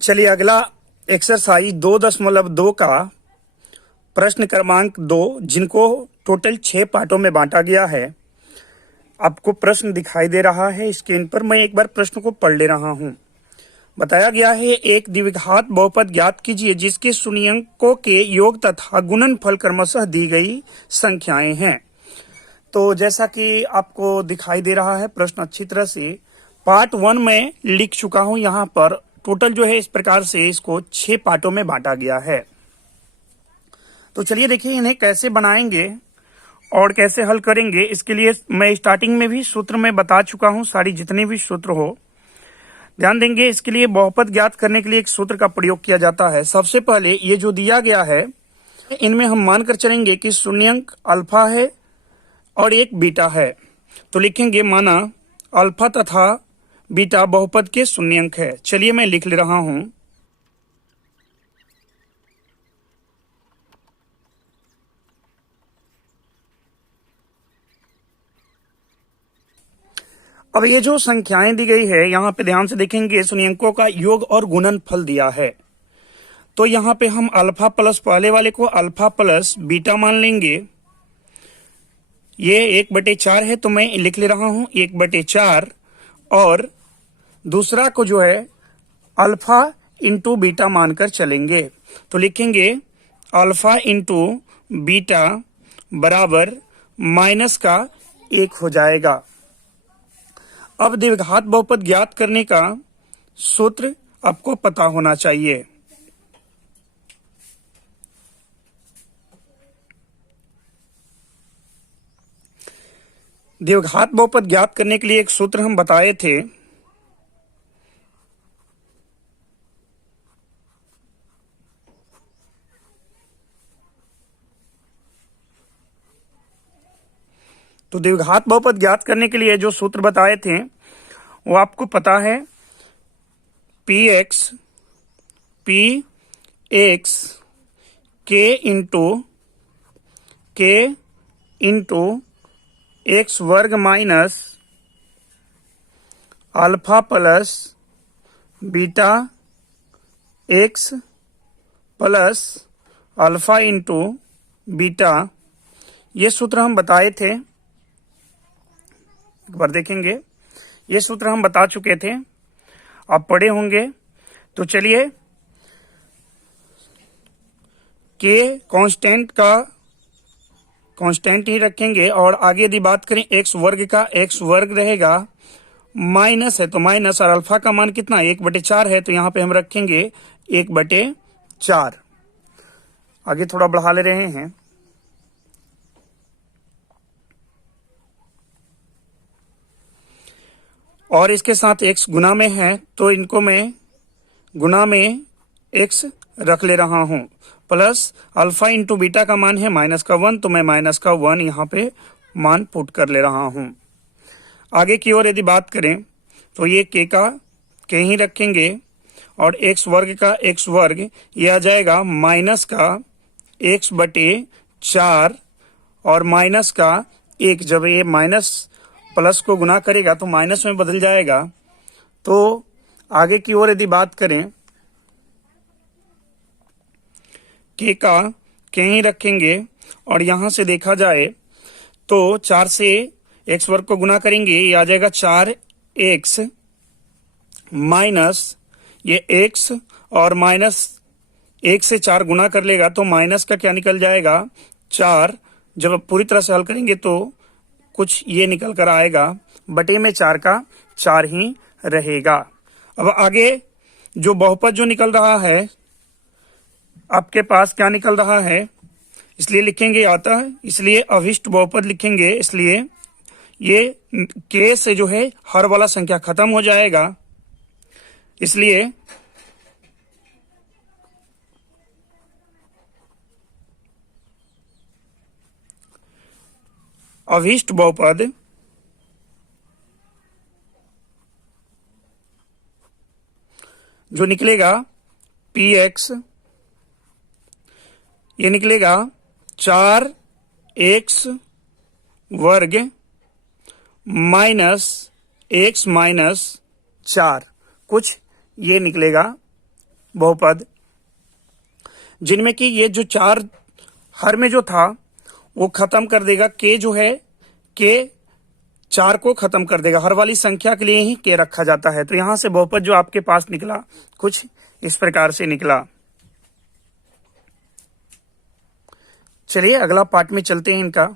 चलिए अगला एक्सरसाइज 2.2 का प्रश्न क्रमांक 2, जिनको टोटल 6 पार्टों में बांटा गया है। आपको प्रश्न दिखाई दे रहा है स्क्रीन पर। मैं एक बार प्रश्न को पढ़ ले रहा हूं। बताया गया है एक द्विघात बहुपद ज्ञात कीजिए जिसके शून्यंकों के योग तथा गुणनफल क्रमशः दी गई संख्याएं हैं। तो जैसा कि आपको दिखाई दे रहा है प्रश्न अच्छी तरह से पार्ट 1 में लिख चुका हूं। यहाँ पर टोटल जो है इस प्रकार से इसको 6 पार्टों में बांटा गया है। तो चलिए देखिए इन्हें कैसे बनाएंगे और कैसे हल करेंगे। इसके लिए मैं स्टार्टिंग में भी सूत्र में बता चुका हूं, सारी जितने भी सूत्र हो ध्यान देंगे। इसके लिए बहुपद ज्ञात करने के लिए एक सूत्र का प्रयोग किया जाता है। सबसे पहले ये जो दिया गया है इनमें हम मानकर चलेंगे कि शून्यंक अल्फा है और एक बीटा है। तो लिखेंगे माना अल्फा तथा बीटा बहुपद के शून्यंक है। चलिए मैं लिख ले रहा हूं। अब ये जो संख्याएं दी गई है यहाँ पे ध्यान से देखेंगे, शून्यंकों का योग और गुणनफल दिया है। तो यहाँ पे हम अल्फा प्लस पहले वाले को अल्फा प्लस बीटा मान लेंगे। ये 1/4 है तो मैं लिख ले रहा हूं 1/4, और दूसरा को जो है अल्फा इंटू बीटा मानकर चलेंगे। तो लिखेंगे अल्फा इंटू बीटा बराबर माइनस का 1 हो जाएगा। अब द्विघात बहुपद ज्ञात करने का सूत्र आपको पता होना चाहिए। द्विघात बहुपद ज्ञात करने के लिए एक सूत्र हम बताए थे। तो द्विघात बहुपद ज्ञात करने के लिए जो सूत्र बताए थे वो आपको पता है। px k इंटू एक्स वर्ग minus alpha plus beta x plus alpha into beta, ये सूत्र हम बताए थे। एक बार देखेंगे, ये सूत्र हम बता चुके थे, आप पढ़े होंगे। तो चलिए के कांस्टेंट ही रखेंगे और आगे यदि बात करें एक्स वर्ग का, एक्स वर्ग रहेगा माइनस है तो माइनस, और अल्फा का मान कितना 1/4 है तो यहां पे हम रखेंगे 1/4। आगे थोड़ा बढ़ा ले रहे हैं। और इसके साथ x गुना में है तो इनको मैं गुना में x रख ले रहा हूं, प्लस अल्फा इंटू बीटा का मान है -1 तो मैं -1 यहां पे मान पुट कर ले रहा हूं। आगे की ओर यदि बात करें तो ये k का k ही रखेंगे और x वर्ग का x वर्ग ये आ जाएगा माइनस का x/4 और माइनस का 1। जब ये माइनस प्लस को गुना करेगा तो माइनस में बदल जाएगा। तो आगे की ओर यदि बात करें k का k ही रखेंगे और यहां से देखा जाए तो 4 से x वर्ग को गुना करेंगे, ये आ जाएगा 4x माइनस ये x और माइनस 1 से 4 गुना कर लेगा तो माइनस का क्या निकल जाएगा 4। जब पूरी तरह से हल करेंगे तो कुछ ये निकल कर आएगा, बटे में 4 का 4 ही रहेगा। अब आगे जो बहुपद जो निकल रहा है आपके पास क्या निकल रहा है, इसलिए लिखेंगे आता है, इसलिए अभिष्ट बहुपद लिखेंगे। इसलिए ये k से जो है हर वाला संख्या खत्म हो जाएगा, इसलिए अभिष्ट बहुपद जो निकलेगा px ये निकलेगा 4x वर्ग माइनस x माइनस 4, कुछ ये निकलेगा बहुपद, जिनमें कि ये जो चार हर में जो था वो खत्म कर देगा। के जो है के चार को खत्म कर देगा। हर वाली संख्या के लिए ही के रखा जाता है। तो यहां से बहुपद जो आपके पास निकला कुछ इस प्रकार से निकला। चलिए अगला पार्ट में चलते हैं इनका।